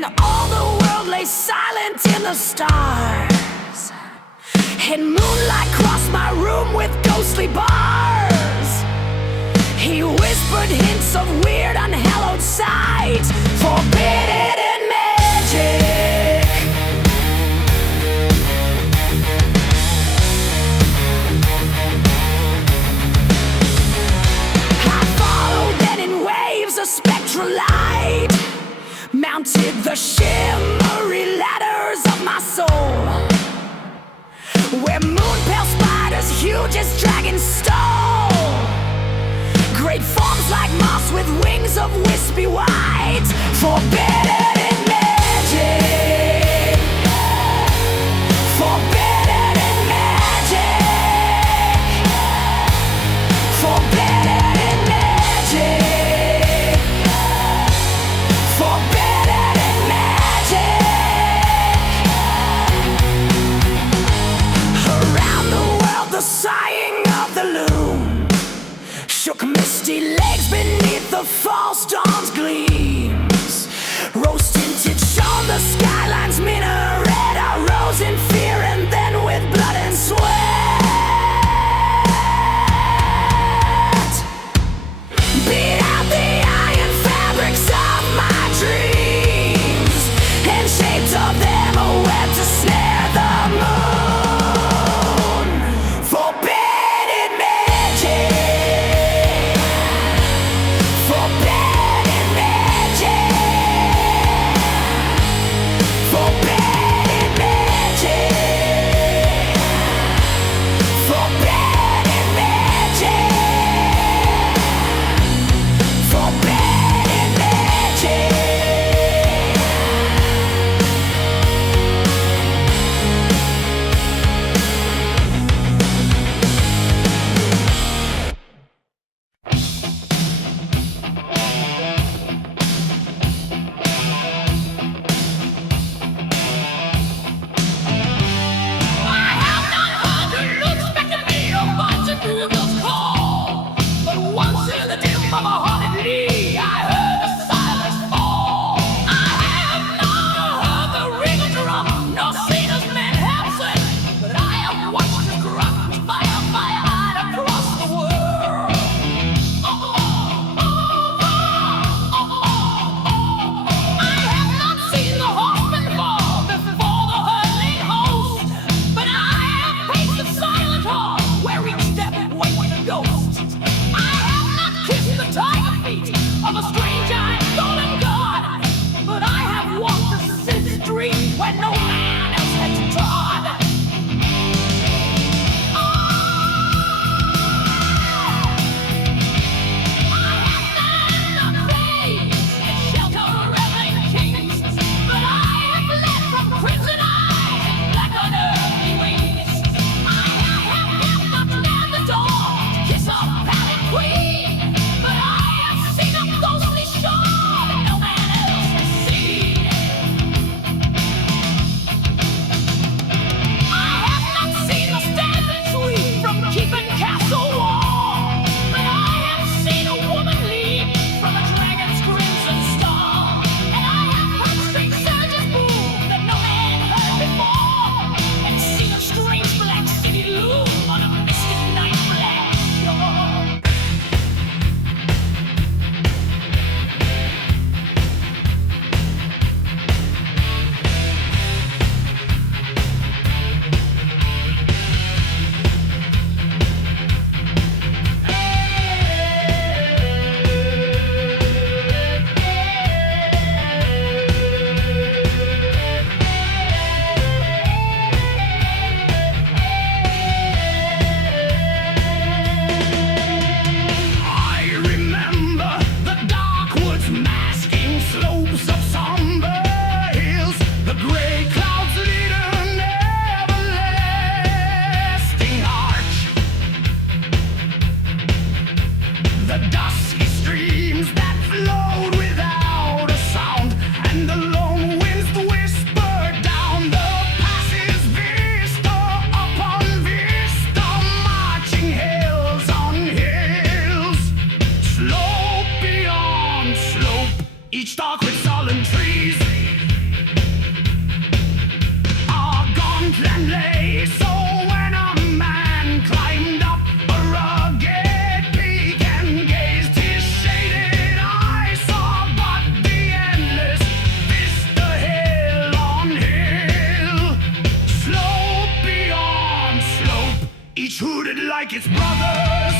when all the world lay silent in the stars, and moonlight crossed my room with ghostly bars. He whispered hints of weird unhallowed sights, forbidden in magic. I followed then in waves of spectral light, mounted the shimmery ladders of my soul, where moon pale spiders huge as dragons stole, great forms like moss with wings of wispy white, forbidden in magic, forbidden in magic, forbidden in magic, forbidden in magic. Around the world the sighing of the loom shook misty legs beneath the false dawn's gleams. treated like its brothers.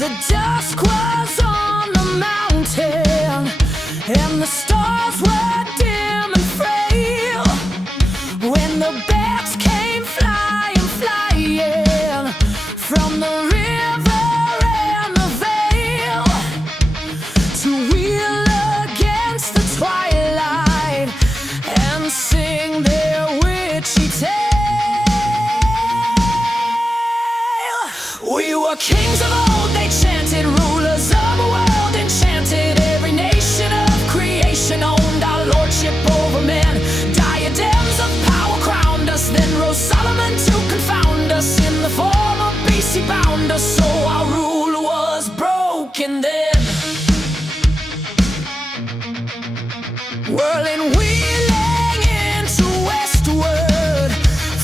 The dusk was on the mountain, and the stars were dim and frail, when the bats came flying, flying from the river and the vale, to wheel against the twilight and sing their witchy tale. We were kings of old, they chanted, rulers of the world, enchanted. Every nation of creation owned our lordship over men. Diadems of power crowned us, then rose Solomon to confound us. In the form of beast he bound us, so our rule was broken then. Whirling, wheeling into westward,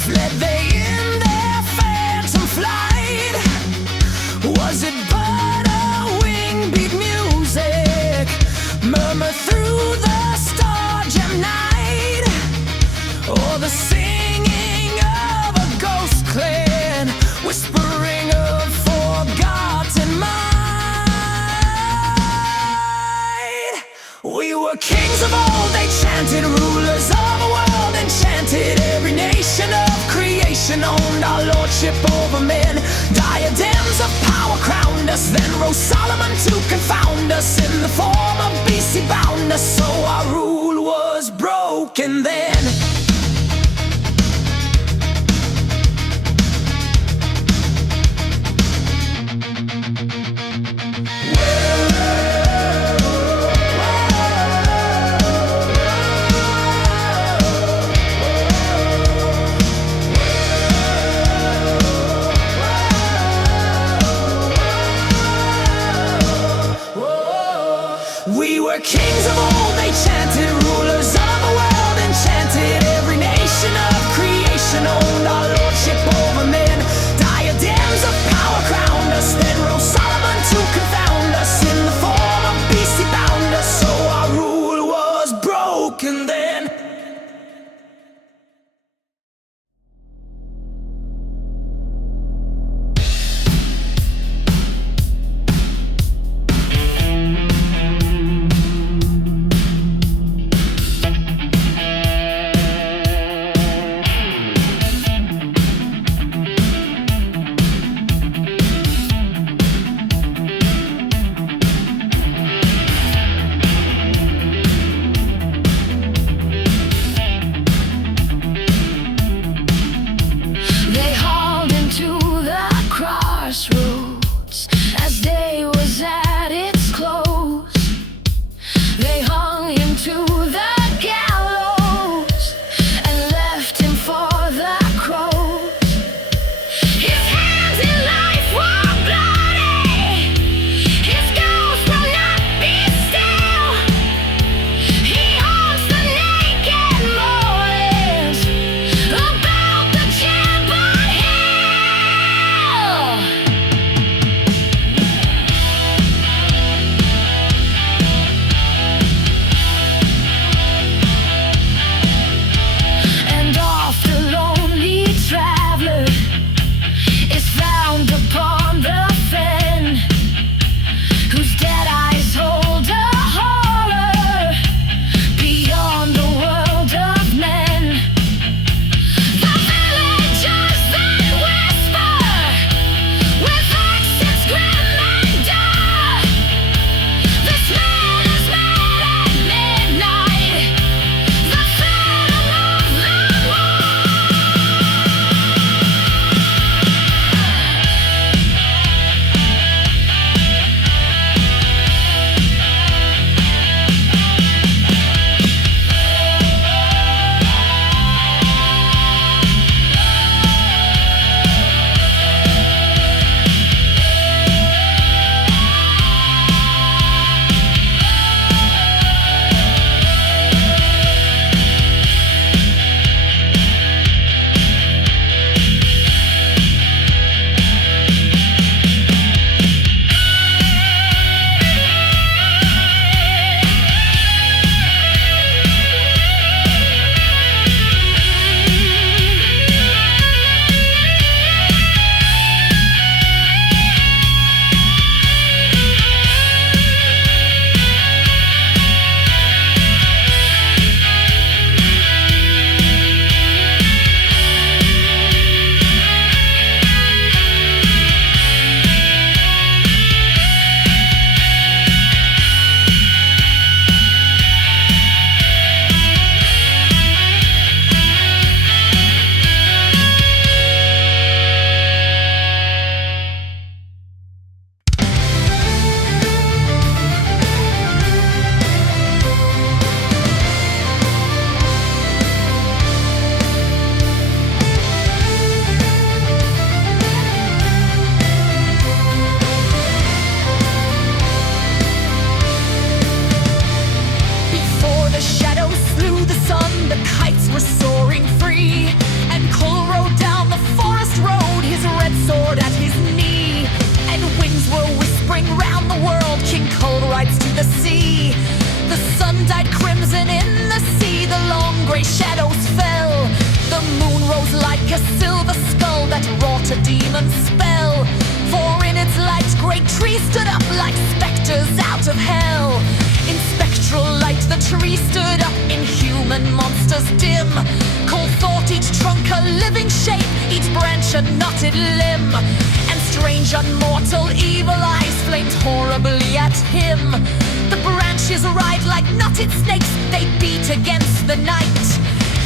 fled they in their phantom flight. Was it but a wing-beat music, murmur through the star-gem night, or the singing of a ghost clan, whispering of forgotten might? We were kings of old, they chanted, rulers of the world, enchanted. Every nation of creation owned our lordship over men. Diadems of power crowned us, then rose Solomon to confound us. In the form of beast he bound us, so our rule was broken then. were kings of old, they chanted, rulers of the world, enchanted every nation of creation, owned our lordship over men. Diadems of power crowned us, then rose Solomon to confound us. In the form of beast he bound us, so our rule was broken then. They hauled into the crossroads as day was at its close. They hung him to the gallows and left him for the crows. His hands in life were bloody, his ghost will not be still. He haunts the naked moorlands about the Chambered Hill. And oft a lonely traveler is found upon the fen, whose dead eyes hold a horror beyond the world of men. The villagers then whisper with accents grim and dire, "This man is mad at midnight, the phantom of the moor." Before the shadows slew the sun, the kites were soaring free, and Cole rode down the forest road, his red sword at his knee. And winds were whispering round the world, King Cole rides to the sea. The sun dyed crimson in the sea, the long grey shadows fell. The moon rose like a silver skull that wrought a demon's spell. For in its light great trees stood up like spectres out of hell. In spectral light the tree stood up, inhuman monsters dim. Cole thought each trunk a living shape, each branch a knotted limb. And strange unmortal evil eyes flamed horribly at him. The branches writhed like knotted snakes, they beat against the night.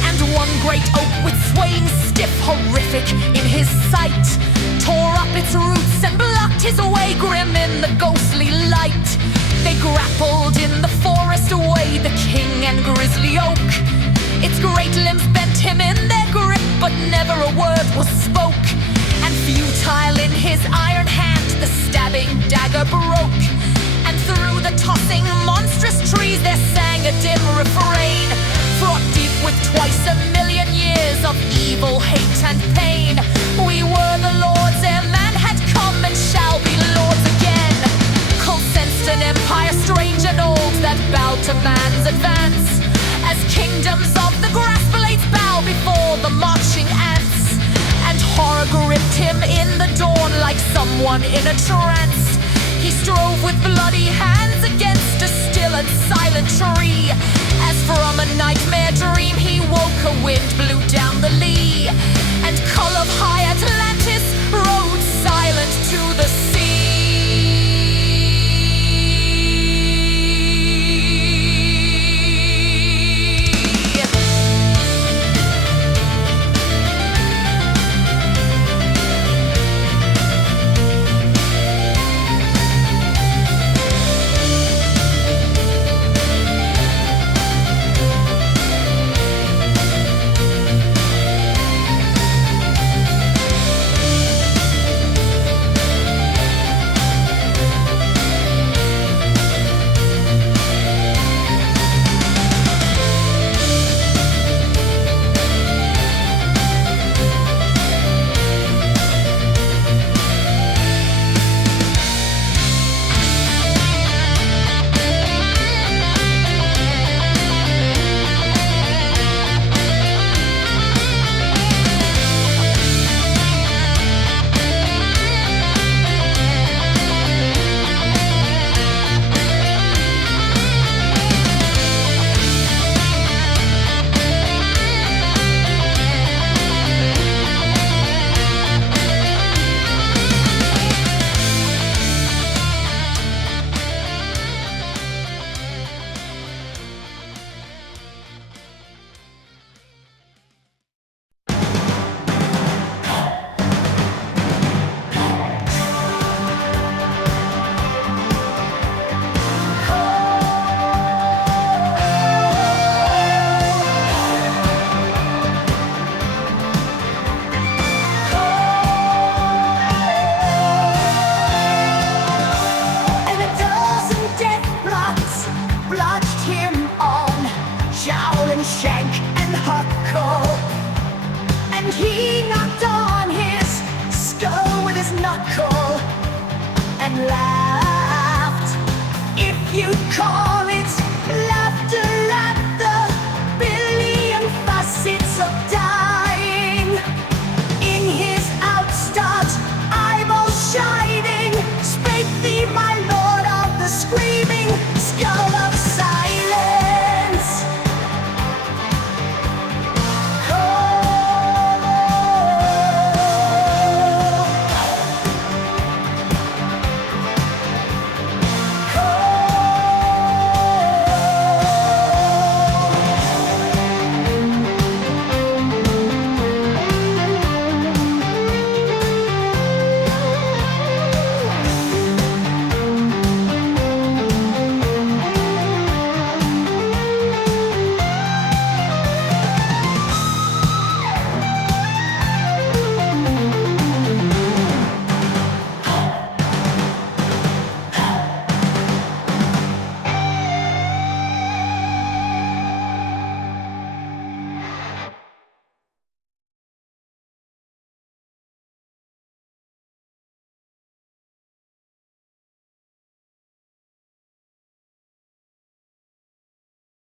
And one great oak with swaying stiff, horrific in his sight, tore up its roots and blocked his way, grim in the ghostly light. They grappled in the forest away, the king and grisly oak. Its great limbs bent him in their grip, but never a word was spoke. And futile in his iron hand, the stabbing dagger broke. And through the tossing monstrous tree, someone in a trance. He strove with bloody hands against a still and silent tree. As from a nightmare dream he woke, a wind blew down the lea, and Cull of high Atlantis rode silent to the sea. He knocked on his skull with his knuckle and laughed. If you'd call